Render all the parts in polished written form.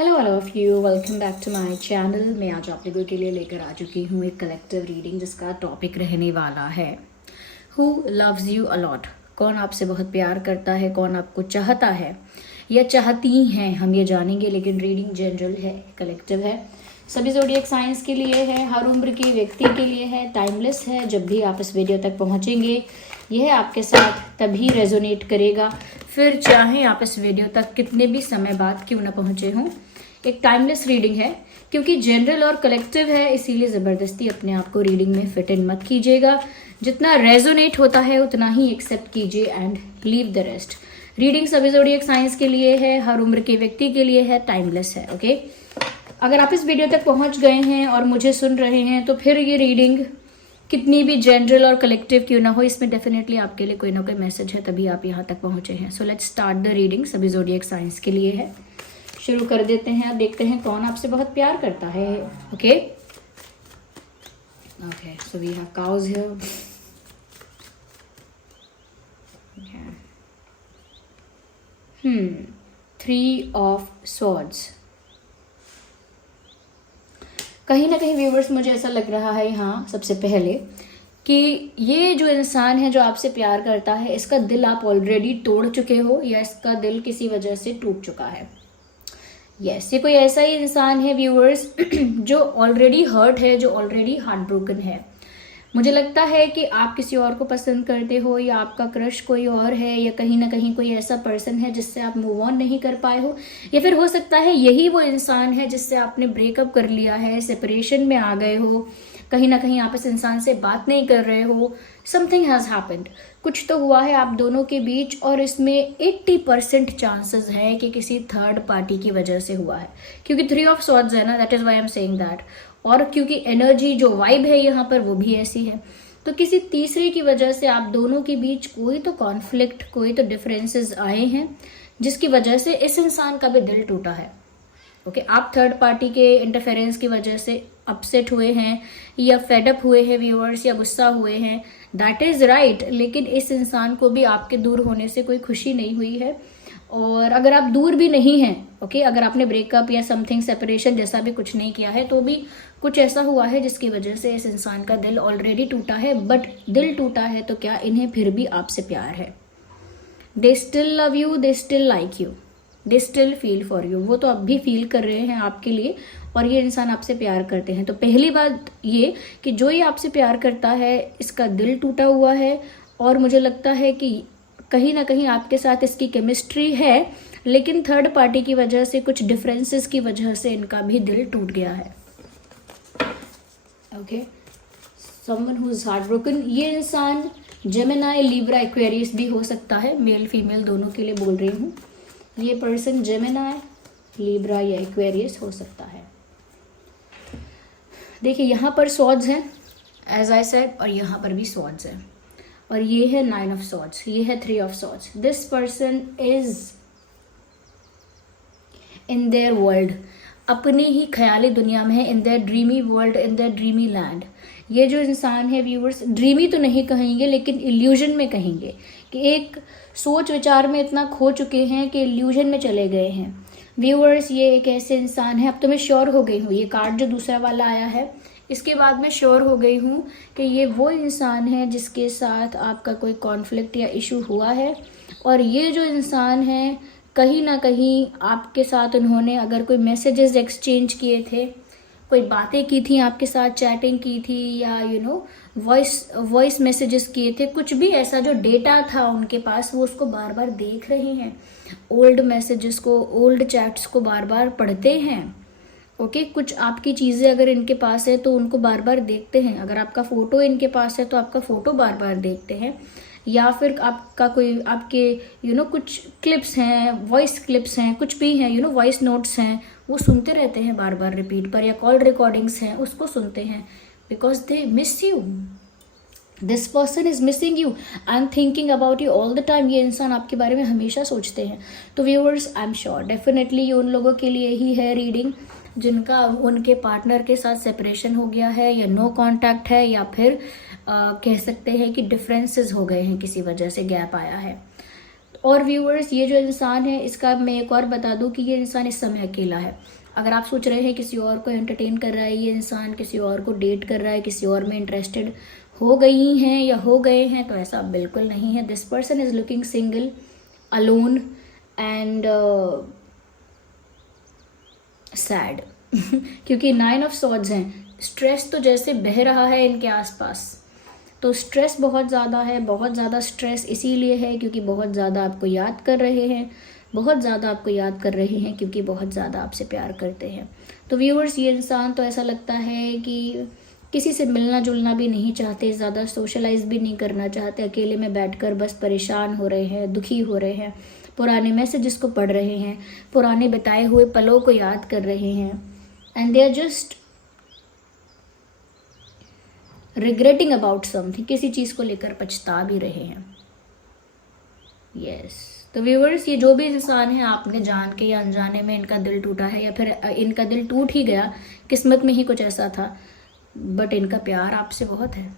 Hello all of you, welcome back to my channel. मैं आज आप लोगों के लिए लेकर आ चुकी हूँ एक कलेक्टिव रीडिंग जिसका टॉपिक रहने वाला है हु लव्स यू अलॉट। कौन आपसे बहुत प्यार करता है, कौन आपको चाहता है या चाहती हैं, हम ये जानेंगे। लेकिन रीडिंग जनरल है, कलेक्टिव है, सभी ज़ोडिएक साइंस के लिए है, हर उम्र के व्यक्ति के लिए है, टाइमलेस है। जब भी आप इस वीडियो तक पहुँचेंगे यह आपके साथ तभी रेजोनेट करेगा, फिर चाहे आप इस वीडियो तक कितने भी समय बाद क्यों ना पहुँचे हों। एक टाइमलेस रीडिंग है क्योंकि जनरल और कलेक्टिव है, इसीलिए ज़बरदस्ती अपने आप को रीडिंग में फिट इन मत कीजिएगा। जितना रेजोनेट होता है उतना ही एक्सेप्ट कीजिए and leave the rest. Reading सभी ज़ोडिएक साइंस के लिए है, हर उम्र के व्यक्ति के लिए है, टाइमलेस है। ओके, अगर आप इस वीडियो तक पहुंच गए हैं और मुझे सुन रहे हैं तो फिर ये रीडिंग कितनी भी जनरल और कलेक्टिव क्यों ना हो, इसमें डेफिनेटली आपके लिए कोई ना कोई मैसेज है, तभी आप यहाँ तक पहुंचे हैं। So let's start the reading. सभी ज़ोडिएक साइंस के लिए है, शुरू कर देते हैं। देखते हैं कौन आपसे बहुत प्यार करता है। Okay okay, so we have cows here. Three of swords. कहीं ना कहीं व्यूवर्स, मुझे ऐसा लग रहा है यहाँ सबसे पहले कि ये जो इंसान है जो आपसे प्यार करता है, इसका दिल आप ऑलरेडी तोड़ चुके हो या इसका दिल किसी वजह से टूट चुका है। यस, ये कोई ऐसा ही इंसान है व्यूवर्स जो ऑलरेडी हर्ट है, जो ऑलरेडी हार्ट ब्रोकन है। मुझे लगता है कि आप किसी और को पसंद करते हो या आपका क्रश कोई और है या कहीं ना कहीं कोई ऐसा पर्सन है जिससे आप मूव ऑन नहीं कर पाए हो, या फिर हो सकता है यही वो इंसान है जिससे आपने ब्रेकअप कर लिया है, सेपरेशन में आ गए हो, कहीं ना कहीं आप इस इंसान से बात नहीं कर रहे हो। समथिंग हैज़ हैपेंड, कुछ तो हुआ है आप दोनों के बीच और इसमें 80% चांसेस है कि किसी थर्ड पार्टी की वजह से हुआ है, क्योंकि थ्री ऑफ स्वॉर्ड्स है ना, that is why I am saying that. और क्योंकि एनर्जी जो वाइब है यहाँ पर वो भी ऐसी है, तो किसी तीसरे की वजह से आप दोनों के बीच कोई तो कॉन्फ्लिक्ट, कोई तो डिफरेंसेस आए हैं जिसकी वजह से इस इंसान का भी दिल टूटा है। ओके, आप थर्ड पार्टी के इंटरफेरेंस की वजह से अपसेट हुए हैं या फेडअप हुए हैं व्यूअर्स, या गुस्सा हुए हैं, दैट इज़ राइट। लेकिन इस इंसान को भी आपके दूर होने से कोई खुशी नहीं हुई है। और अगर आप दूर भी नहीं हैं, ओके, अगर आपने ब्रेकअप या समथिंग सेपरेशन जैसा भी कुछ नहीं किया है, तो भी कुछ ऐसा हुआ है जिसकी वजह से इस इंसान का दिल ऑलरेडी टूटा है। बट दिल टूटा है तो क्या इन्हें फिर भी आपसे प्यार है। They still love you, they still like you, they still feel for you. वो तो अब भी फील कर रहे हैं आपके लिए और ये इंसान आपसे प्यार करते हैं। तो पहली बात ये कि जो ये आपसे प्यार करता है इसका दिल टूटा हुआ है, और मुझे लगता है कि कहीं ना कहीं आपके साथ इसकी केमिस्ट्री है, लेकिन थर्ड पार्टी की वजह से, कुछ डिफरेंसेस की वजह से इनका भी दिल टूट गया है। Okay, someone who is heart broken. ये इंसान जेमिनाई, लिब्रा, एक्वेरियस भी हो सकता है, मेल फीमेल दोनों के लिए बोल रही हूँ। ये पर्सन जेमिनाई, लिब्रा या एक्वेरियस हो सकता है। देखिए यहाँ पर स्वॉर्ड्स हैं एज आई सेड, और यहाँ पर भी स्वॉर्ड्स हैं, और ये है 9 ऑफ स्वॉर्ड्स, ये है 3 of swords. This person is in their world, अपनी ही ख्याली दुनिया में है, in their dreamy world, in their dreamy land. ये जो इंसान है व्यूवर्स, ड्रीमी तो नहीं कहेंगे लेकिन इल्यूजन में कहेंगे, कि एक सोच विचार में इतना खो चुके हैं कि इल्यूजन में चले गए हैं। व्यूवर्स, ये एक ऐसे इंसान है, अब तो मैं श्योर हो गई हूँ, ये कार्ड जो दूसरा वाला आया है इसके बाद मैं श्योर हो गई हूँ कि ये वो इंसान है जिसके साथ आपका कोई कॉन्फ्लिक्ट या इशू हुआ है। और ये जो इंसान है, कहीं ना कहीं आपके साथ उन्होंने अगर कोई मैसेजेस एक्सचेंज किए थे, कोई बातें की थी आपके साथ, चैटिंग की थी, या वॉइस मैसेजेस किए थे, कुछ भी ऐसा जो डेटा था उनके पास, वो उसको बार बार देख रहे हैं। ओल्ड मैसेजेस को, ओल्ड चैट्स को बार बार पढ़ते हैं। ओके, कुछ आपकी चीज़ें अगर इनके पास है तो उनको बार बार देखते हैं। अगर आपका फ़ोटो इनके पास है तो आपका फ़ोटो बार बार देखते हैं, या फिर आपका कोई आपके कुछ क्लिप्स हैं, वॉइस क्लिप्स हैं, कुछ भी हैं, वॉइस नोट्स हैं, वो सुनते रहते हैं बार बार रिपीट पर, या कॉल रिकॉर्डिंग्स हैं उसको सुनते हैं, because they miss you. This person is missing you and thinking about you all the time. ये इंसान आपके बारे में हमेशा सोचते हैं। तो viewers, I am sure definitely ये उन लोगों के लिए ही है रीडिंग जिनका उनके पार्टनर के साथ सेपरेशन हो गया है, या नो कांटेक्ट है, या फिर कह सकते हैं कि डिफरेंसेस हो गए हैं, किसी वजह से गैप आया है। और व्यूअर्स, ये जो इंसान है इसका मैं एक और बता दूं कि ये इंसान इस समय अकेला है। अगर आप सोच रहे हैं किसी और को एंटरटेन कर रहा है ये इंसान, किसी और को डेट कर रहा है, किसी और में इंटरेस्टेड हो गई हैं या हो गए हैं, तो ऐसा बिल्कुल नहीं है। This person is looking single, alone and sad क्योंकि 9 ऑफ सॉर्ड्स हैं। स्ट्रेस तो जैसे बह रहा है इनके आसपास, तो स्ट्रेस बहुत ज़्यादा है, बहुत ज़्यादा स्ट्रेस इसीलिए है क्योंकि बहुत ज़्यादा आपको याद कर रहे हैं, बहुत ज़्यादा आपको याद कर रहे हैं क्योंकि बहुत ज़्यादा आपसे प्यार करते हैं। तो व्यूअर्स, ये इंसान तो ऐसा लगता है कि किसी से मिलना जुलना भी नहीं चाहते, ज़्यादा सोशलाइज भी नहीं करना चाहते, अकेले में बैठकर बस परेशान हो रहे हैं, दुखी हो रहे हैं, पुराने मैसेजेस को पढ़ रहे हैं, पुराने बिताए हुए पलों को याद कर रहे हैं, and they are just regretting about something, किसी चीज़ को लेकर पछता भी रहे हैं। यस तो व्यूअर्स, ये जो भी इंसान है, आपने जान के या अनजाने में इनका दिल टूटा है या फिर इनका दिल टूट ही गया, किस्मत में ही कुछ ऐसा था, बट इनका प्यार आपसे बहुत है।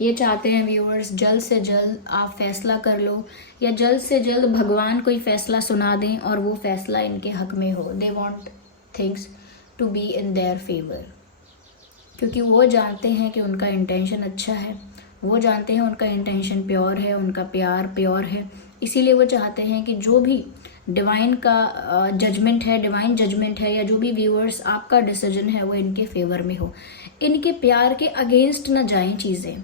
ये चाहते हैं व्यूअर्स जल्द से जल्द आप फैसला कर लो, या जल्द से जल्द भगवान कोई फैसला सुना दें और वो फैसला इनके हक में हो। They want things to be in their favour, क्योंकि वो जानते हैं कि उनका इंटेंशन अच्छा है, वो जानते हैं उनका इंटेंशन प्योर है, उनका प्यार प्योर है। इसीलिए वो चाहते हैं कि जो भी डिवाइन का जजमेंट है, डिवाइन जजमेंट है, या जो भी व्यूअर्स आपका डिसीजन है वो इनके फेवर में हो। इनके प्यार के अगेंस्ट ना जाएं चीज़ें,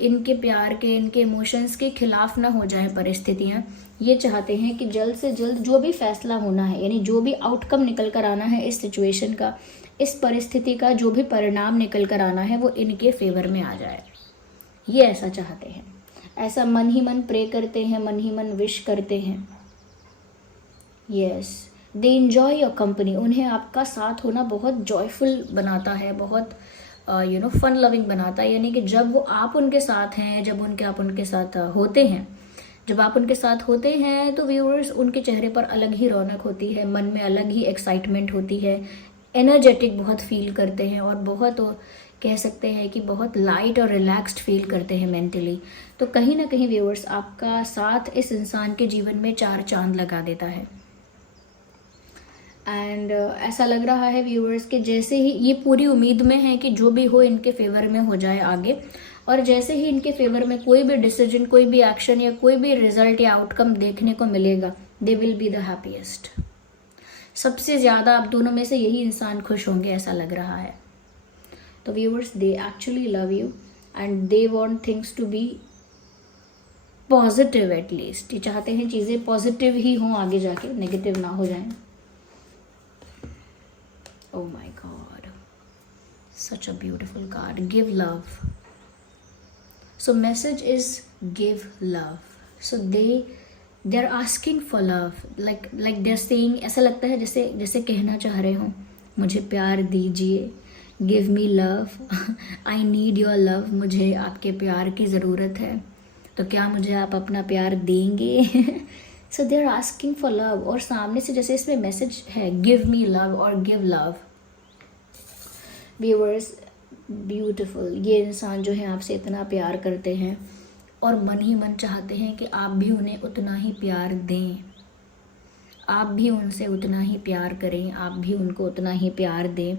इनके प्यार के, इनके इमोशंस के खिलाफ ना हो जाएं परिस्थितियाँ। ये चाहते हैं कि जल्द से जल्द जो भी फैसला होना है, यानी जो भी आउटकम निकल कर आना है इस सिचुएशन का, इस परिस्थिति का जो भी परिणाम निकल कर आना है वो इनके फेवर में आ जाए। ये ऐसा चाहते हैं, ऐसा मन ही मन प्रे करते हैं, मन ही मन विश करते हैं। Yes, they enjoy your company. उन्हें आपका साथ होना बहुत जॉयफुल बनाता है, बहुत फन लविंग बनाता है। यानी कि जब वो आप उनके साथ हैं, जब आप उनके साथ होते हैं, जब आप उनके साथ होते हैं तो व्यूअर्स उनके चेहरे पर अलग ही रौनक होती है, मन में अलग ही एक्साइटमेंट होती है, एनर्जेटिक बहुत फील करते हैं और बहुत कह सकते हैं कि बहुत लाइट और रिलैक्स्ड फील करते हैं मेंटली। तो कहीं ना कहीं व्यूअर्स आपका साथ इस इंसान के जीवन में 4 चांद लगा देता है। एंड ऐसा लग रहा है व्यूअर्स कि जैसे ही ये पूरी उम्मीद में है कि जो भी हो इनके फेवर में हो जाए आगे, और जैसे ही इनके फेवर में कोई भी डिसीजन, कोई भी एक्शन या कोई भी रिजल्ट या आउटकम देखने को मिलेगा, they will be the happiest. सबसे ज़्यादा आप दोनों में से यही इंसान खुश होंगे, ऐसा लग रहा है। तो viewers, they actually love you and they want things to be positive at least. ये चाहते हैं चीज़ें पॉजिटिव ही हों आगे जाके, नेगेटिव ना हो जाएं। Oh my God, such a beautiful card. Give love. So message is give love. So they're asking for love. Like they're saying, ऐसा लगता है जैसे कहना चाह रहे हो, मुझे प्यार दीजिए, give me love. I need your love. मुझे आपके प्यार की ज़रूरत है, तो क्या मुझे आप अपना प्यार देंगे? So they are asking for love, और सामने से जैसे इसमें मैसेज है गिव मी लव और गिव लव। व्यूअर्स, ब्यूटीफुल, ये इंसान जो है आपसे इतना प्यार करते हैं और मन ही मन चाहते हैं कि आप भी उन्हें उतना ही प्यार दें, आप भी उनसे उतना ही प्यार करें, आप भी उनको उतना ही प्यार दें,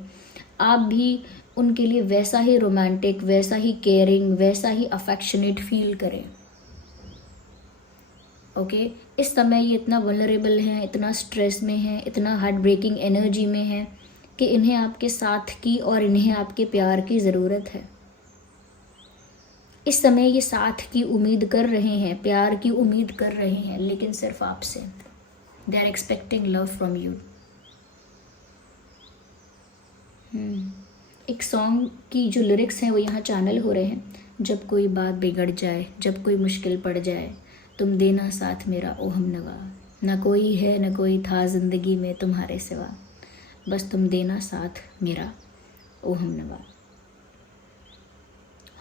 आप भी उनके लिए वैसा ही रोमांटिक, वैसा ही केयरिंग, वैसा ही अफेक्शनेट फील करें। ओके, इस समय ये इतना वल्नरेबल हैं, इतना स्ट्रेस में हैं, इतना हार्ट ब्रेकिंग एनर्जी में हैं कि इन्हें आपके साथ की और इन्हें आपके प्यार की ज़रूरत है। इस समय ये साथ की उम्मीद कर रहे हैं, प्यार की उम्मीद कर रहे हैं, लेकिन सिर्फ आपसे। They are expecting love from you. एक सॉन्ग की जो लिरिक्स हैं वो यहाँ चैनल हो रहे हैं। जब कोई बात बिगड़ जाए, जब कोई मुश्किल पड़ जाए, तुम देना साथ मेरा ओ हमनवा। ना कोई है न कोई था ज़िंदगी में तुम्हारे सिवा, बस तुम देना साथ मेरा ओ हमनवा।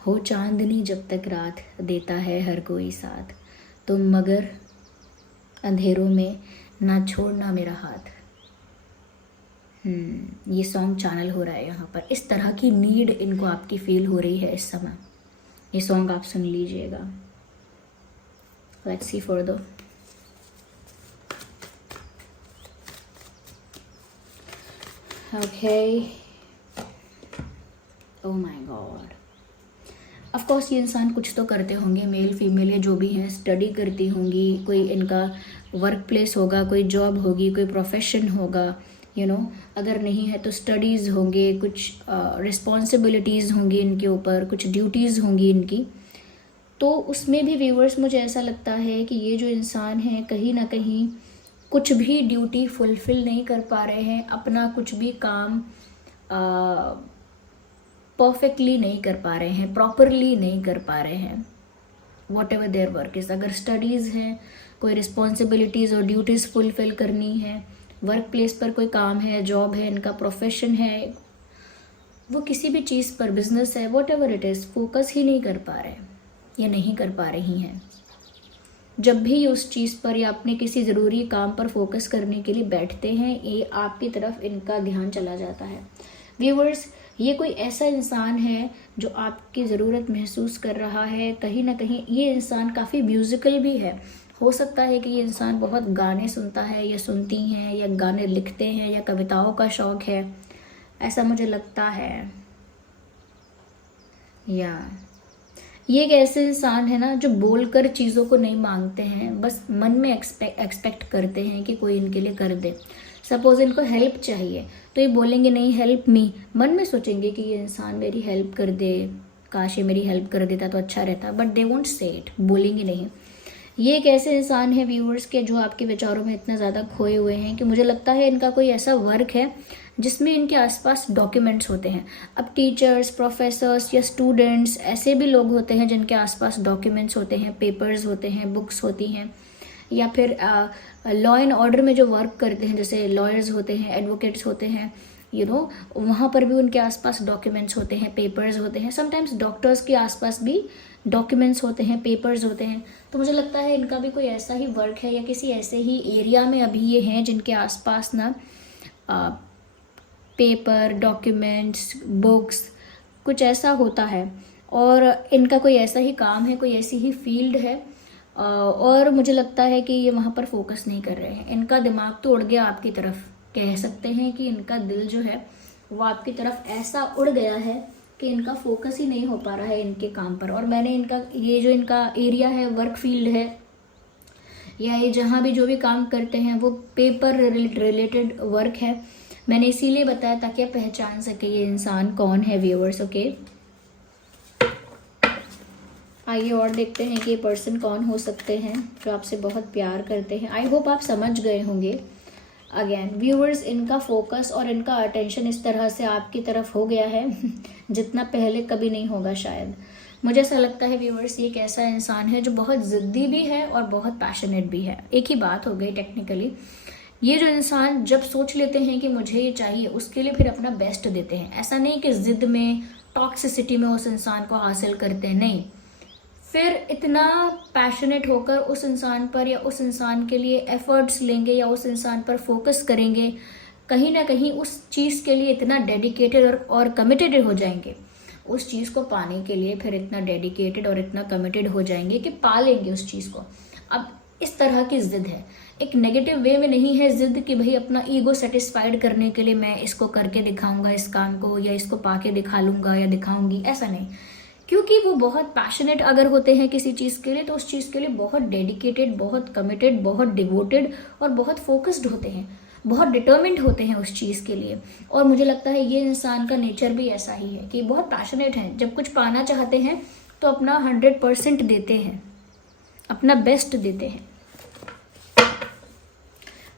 हो चांदनी जब तक रात, देता है हर कोई साथ, तुम मगर अंधेरों में ना छोड़ना मेरा हाथ। ये सॉन्ग चैनल हो रहा है यहाँ पर, इस तरह की नीड इनको आपकी फील हो रही है इस समय। ये सॉन्ग आप सुन लीजिएगा। Let's see further. Okay, oh my God. Of course ये इंसान कुछ तो करते होंगे, मेल फीमेल या जो भी हैं, स्टडी करती होंगी, कोई इनका वर्क प्लेस होगा, कोई जॉब होगी, कोई प्रोफेशन होगा, अगर नहीं है तो स्टडीज़ होंगे, कुछ रिस्पॉन्सिबिलिटीज़ होंगी इनके ऊपर, कुछ ड्यूटीज़ होंगी इनकी। तो उसमें भी व्यूअर्स मुझे ऐसा लगता है कि ये जो इंसान है कहीं ना कहीं कुछ भी ड्यूटी फुलफ़िल नहीं कर पा रहे हैं, अपना कुछ भी काम परफेक्टली नहीं कर पा रहे हैं, प्रॉपरली नहीं कर पा रहे हैं। What ever their work is, अगर स्टडीज़ हैं, कोई रिस्पॉन्सिबिलिटीज़ और ड्यूटीज़ फुलफ़िल करनी है, वर्क प्लेस पर कोई काम है, जॉब है, इनका प्रोफेशन है, वो किसी भी चीज़ पर, बिजनेस है, whatever it is, focus ही नहीं कर पा रहे या नहीं कर पा रही हैं। जब भी उस चीज़ पर या अपने किसी ज़रूरी काम पर फोकस करने के लिए बैठते हैं, ये आपकी तरफ इनका ध्यान चला जाता है। व्यूअर्स, ये कोई ऐसा इंसान है जो आपकी ज़रूरत महसूस कर रहा है। कहीं ना कहीं ये इंसान काफ़ी म्यूज़िकल भी है। हो सकता है कि ये इंसान बहुत गाने सुनता है या सुनती हैं, या गाने लिखते हैं, या कविताओं का शौक़ है, ऐसा मुझे लगता है। या ये एक ऐसे इंसान है ना जो बोलकर चीज़ों को नहीं मांगते हैं, बस मन में एक्सपेक्ट करते हैं कि कोई इनके लिए कर दे। सपोज इनको हेल्प चाहिए तो ये बोलेंगे नहीं हेल्प मी, मन में सोचेंगे कि ये इंसान मेरी हेल्प कर दे, काश ये मेरी हेल्प कर देता तो अच्छा रहता, but they won't say it, बोलेंगे नहीं। ये एक ऐसे इंसान है व्यूअर्स के जो आपके विचारों में इतना ज़्यादा खोए हुए हैं कि मुझे लगता है इनका कोई ऐसा वर्क है जिसमें इनके आसपास डॉक्यूमेंट्स होते हैं। अब टीचर्स, प्रोफेसर्स या स्टूडेंट्स, ऐसे भी लोग होते हैं जिनके आसपास डॉक्यूमेंट्स होते हैं, पेपर्स होते हैं, बुक्स होती हैं, या फिर लॉ एंड ऑर्डर में जो वर्क करते हैं, जैसे लॉयर्स होते हैं, एडवोकेट्स होते हैं, वहाँ पर भी उनके आसपास डॉक्यूमेंट्स होते हैं, पेपर्स होते हैं। समटाइम्स डॉक्टर्स के आसपास भी डॉक्यूमेंट्स होते हैं, पेपर्स होते हैं। तो मुझे लगता है इनका भी कोई ऐसा ही वर्क है या किसी ऐसे ही एरिया में अभी ये हैं जिनके आसपास ना पेपर, डॉक्यूमेंट्स, बुक्स, कुछ ऐसा होता है, और इनका कोई ऐसा ही काम है, कोई ऐसी ही फील्ड है, और मुझे लगता है कि ये वहाँ पर फोकस नहीं कर रहे हैं। इनका दिमाग तो उड़ गया आपकी तरफ, कह सकते हैं कि इनका दिल जो है वो आपकी तरफ ऐसा उड़ गया है कि इनका फोकस ही नहीं हो पा रहा है इनके काम पर। और मैंने इनका ये जो इनका एरिया है, वर्क फील्ड है, या ये जहाँ भी जो भी काम करते हैं वो पेपर रिलेटेड वर्क है, मैंने इसीलिए बताया ताकि आप पहचान सके ये इंसान कौन है व्यूअर्स। ओके, आइए और देखते हैं कि ये पर्सन कौन हो सकते हैं जो आपसे बहुत प्यार करते हैं। आई होप आप समझ गए होंगे। अगेन व्यूअर्स, इनका फोकस और इनका अटेंशन इस तरह से आपकी तरफ हो गया है जितना पहले कभी नहीं होगा शायद। मुझे ऐसा लगता है व्यूअर्स, ये एक ऐसा इंसान है जो बहुत ज़िद्दी भी है और बहुत पैशनेट भी है। एक ही बात हो गई टेक्निकली। ये जो इंसान जब सोच लेते हैं कि मुझे ये चाहिए, उसके लिए फिर अपना बेस्ट देते हैं। ऐसा नहीं कि ज़िद में, टॉक्सिसिटी में उस इंसान को हासिल करते हैं, नहीं, फिर इतना पैशनेट होकर उस इंसान पर या उस इंसान के लिए एफर्ट्स लेंगे या उस इंसान पर फोकस करेंगे, कहीं ना कहीं उस चीज़ के लिए इतना डेडिकेटेड और कमिटेड हो जाएंगे, उस चीज़ को पाने के लिए फिर इतना डेडिकेटेड और इतना कमिटेड हो जाएंगे कि पा लेंगे उस चीज़ को। अब इस तरह की ज़िद है, एक नेगेटिव वे में नहीं है ज़िद कि भाई अपना ईगो सेटिस्फाइड करने के लिए मैं इसको करके दिखाऊंगा इस काम को, या इसको पाके दिखा लूँगा या दिखाऊंगी, ऐसा नहीं। क्योंकि वो बहुत पैशनेट अगर होते हैं किसी चीज़ के लिए, तो उस चीज़ के लिए बहुत डेडिकेटेड, बहुत कमिटेड, बहुत डिवोटेड और बहुत फोकस्ड होते हैं, बहुत डिटर्मिन्ड होते हैं उस चीज़ के लिए। और मुझे लगता है ये इंसान का नेचर भी ऐसा ही है कि बहुत पैशनेट हैं। जब कुछ पाना चाहते हैं तो अपना 100% देते हैं, अपना बेस्ट देते हैं।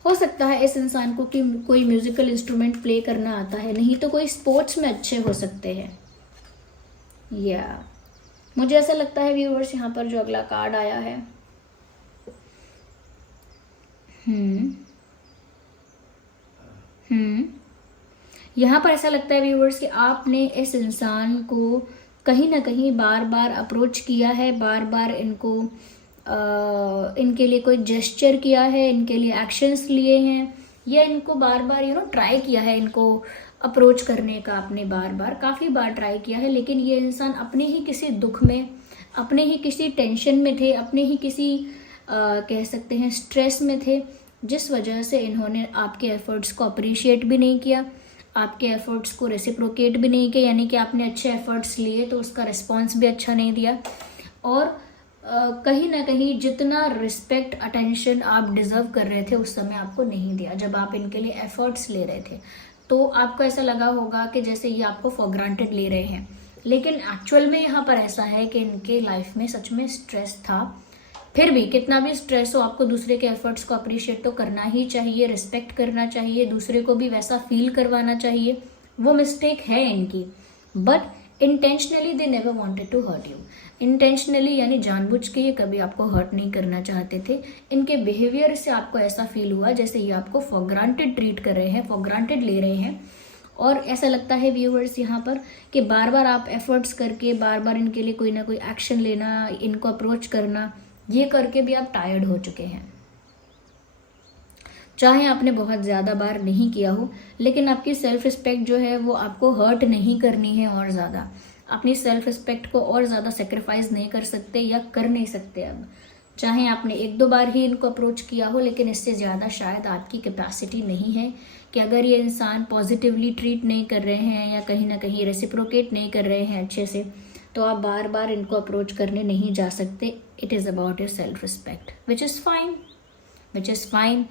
हो सकता है इस इंसान को कि कोई म्यूजिकल इंस्ट्रूमेंट प्ले करना आता है, नहीं तो कोई स्पोर्ट्स में अच्छे हो सकते हैं। या मुझे ऐसा लगता है व्यूअर्स, यहाँ पर जो अगला कार्ड आया है, यहाँ पर ऐसा लगता है व्यूअर्स कि आपने इस इंसान को कहीं ना कहीं बार बार अप्रोच किया है, बार बार इनके लिए कोई जेस्चर किया है, इनके लिए एक्शंस लिए हैं, या इनको बार बार ट्राई किया है, इनको अप्रोच करने का आपने बार बार काफ़ी बार ट्राई किया है, लेकिन ये इंसान अपने ही किसी दुख में, अपने ही किसी टेंशन में थे, अपने ही किसी कह सकते हैं स्ट्रेस में थे, जिस वजह से इन्होंने आपके एफर्ट्स को अप्रिशिएट भी नहीं किया, आपके एफर्ट्स को रेसिप्रोकेट भी नहीं किया, यानी कि आपने अच्छे एफर्ट्स लिए तो उसका रिस्पॉन्स भी अच्छा नहीं दिया, और कहीं ना कहीं जितना रिस्पेक्ट अटेंशन आप डिज़र्व कर रहे थे उस समय आपको नहीं दिया, जब आप इनके लिए एफर्ट्स ले रहे थे। तो आपको ऐसा लगा होगा कि जैसे ये आपको फॉर ग्रांटेड ले रहे हैं, लेकिन एक्चुअल में यहाँ पर ऐसा है कि इनके लाइफ में सच में स्ट्रेस था। फिर भी कितना भी स्ट्रेस हो, आपको दूसरे के एफर्ट्स को अप्रिशिएट तो करना ही चाहिए, रिस्पेक्ट करना चाहिए, दूसरे को भी वैसा फील करवाना चाहिए। वो मिस्टेक है इनकी, but intentionally they never wanted to hurt you. Intentionally यानी जानबूझ के ये कभी आपको हर्ट नहीं करना चाहते थे। इनके बिहेवियर से आपको ऐसा फील हुआ जैसे ये आपको फॉर ग्रांटेड ट्रीट कर रहे हैं, फॉर ग्रांटेड ले रहे हैं, और ऐसा लगता है व्यूअर्स यहाँ पर कि बार बार आप एफर्ट्स करके, बार बार इनके लिए कोई ना कोई एक्शन लेना, इनको अप्रोच करना, ये करके भी आप टायर्ड हो चुके हैं। चाहे आपने बहुत ज़्यादा बार नहीं किया हो, लेकिन आपकी सेल्फ रिस्पेक्ट जो है वो आपको हर्ट नहीं करनी है, और ज़्यादा अपनी सेल्फ रिस्पेक्ट को और ज़्यादा सेक्रीफाइस नहीं कर सकते या कर नहीं सकते अब। चाहे आपने एक दो बार ही इनको अप्रोच किया हो, लेकिन इससे ज़्यादा शायद आपकी कैपेसिटी नहीं है कि अगर ये इंसान पॉजिटिवली ट्रीट नहीं कर रहे हैं या कहीं ना कहीं रेसिप्रोकेट नहीं कर रहे हैं अच्छे से, तो आप बार बार इनको अप्रोच करने नहीं जा सकते। It is about your self respect, which is fine.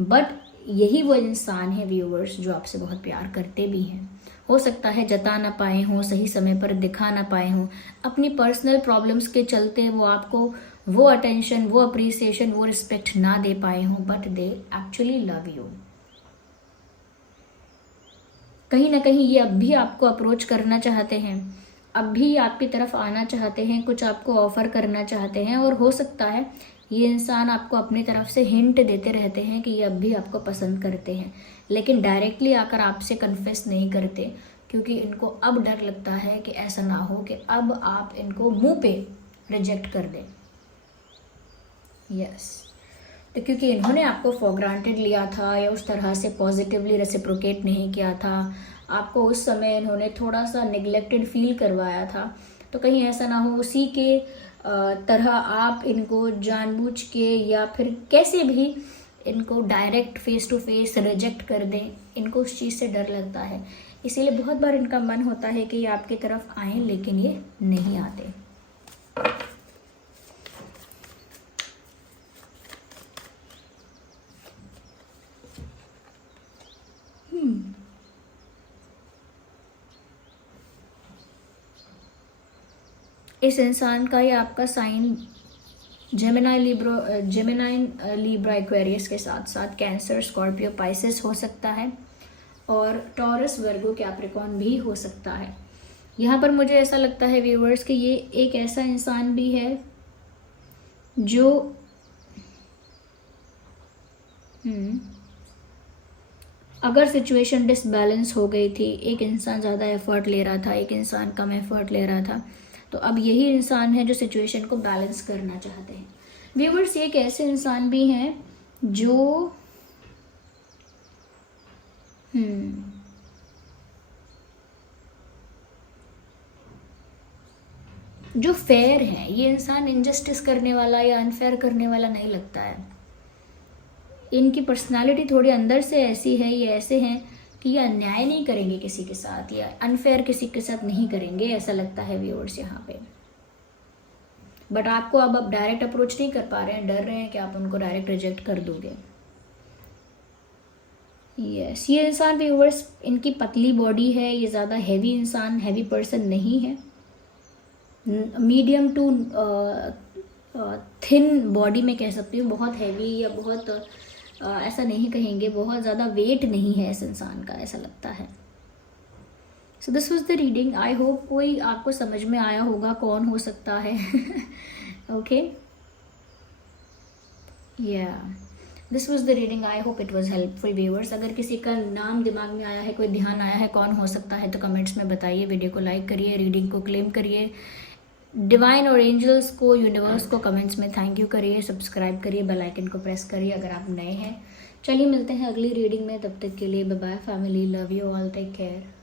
But यही वो इंसान है व्यूअर्स जो आपसे बहुत प्यार करते भी हैं। हो सकता है जता ना पाए हों, सही समय पर दिखा ना पाए हों, अपनी पर्सनल प्रॉब्लम्स के चलते वो आपको वो अटेंशन, वो अप्रिसिएशन, वो रिस्पेक्ट ना दे पाए हों, but they actually love you. कहीं ना कहीं ये अब भी आपको अप्रोच करना चाहते हैं, अब भी आपकी तरफ आना चाहते हैं, कुछ आपको ऑफर करना चाहते हैं, और हो सकता है ये इंसान आपको अपनी तरफ से हिंट देते रहते हैं कि ये अब भी आपको पसंद करते हैं, लेकिन डायरेक्टली आकर आपसे कन्फेस नहीं करते, क्योंकि इनको अब डर लगता है कि ऐसा ना हो कि अब आप इनको मुंह पे रिजेक्ट कर दें। यस, तो क्योंकि इन्होंने आपको फॉर ग्रांटेड लिया था या उस तरह से पॉजिटिवली रेसिप्रोकेट नहीं किया था, आपको उस समय इन्होंने थोड़ा सा निगलेक्टेड फील करवाया था, तो कहीं ऐसा ना हो उसी के तरह आप इनको जानबूझ के या फिर कैसे भी इनको direct face to face reject कर दें। इनको उस चीज़ से डर लगता है, इसीलिए बहुत बार इनका मन होता है कि ये आपकी तरफ आएं, लेकिन ये नहीं आते। इस इंसान का या आपका साइन जेमिनाई लिब्रा एक्वेरियस के साथ साथ कैंसर, स्कॉर्पियो, पाइसेस हो सकता है, और टॉरस, वर्गो, कैप्रिकॉर्न भी हो सकता है। यहाँ पर मुझे ऐसा लगता है व्यूअर्स कि ये एक ऐसा इंसान भी है जो अगर सिचुएशन डिसबैलेंस हो गई थी, एक इंसान ज़्यादा एफर्ट ले रहा था, एक इंसान कम एफर्ट ले रहा था, तो अब यही इंसान है जो सिचुएशन को बैलेंस करना चाहते हैं। व्यूअर्स, ये एक ऐसे इंसान भी हैं जो फेयर है। ये इंसान इनजस्टिस करने वाला या अनफेयर करने वाला नहीं लगता है। इनकी पर्सनालिटी थोड़ी अंदर से ऐसी है, ये ऐसे हैं कि ये अन्याय नहीं करेंगे किसी के साथ या अनफेयर किसी के साथ नहीं करेंगे, ऐसा लगता है व्यूअर्स यहाँ पे। बट आपको अब आप डायरेक्ट अप्रोच नहीं कर पा रहे हैं, डर रहे हैं कि आप उनको डायरेक्ट रिजेक्ट कर दोगे। यस, ये इंसान व्यूअर्स, इनकी पतली बॉडी है, ये ज़्यादा हैवी इंसान, हैवी पर्सन नहीं है, मीडियम टू थिन बॉडी में कह सकती हूँ। बहुत हैवी या बहुत ऐसा नहीं कहेंगे, बहुत ज़्यादा वेट नहीं है इस इंसान का, ऐसा लगता है। So this was the reading. I hope कोई आपको समझ में आया होगा कौन हो सकता है। ओके, या this was the reading. I hope it was helpful viewers. अगर किसी का नाम दिमाग में आया है, कोई ध्यान आया है कौन हो सकता है, तो कमेंट्स में बताइए। वीडियो को लाइक करिए, रीडिंग को क्लेम करिए, डिवाइन और एंजल्स को, यूनिवर्स को कमेंट्स में थैंक यू करिए, सब्सक्राइब करिए, बेल आइकन को प्रेस करिए अगर आप नए हैं चलिए मिलते हैं अगली रीडिंग में, तब तक के लिए bye bye family, love you all, take care.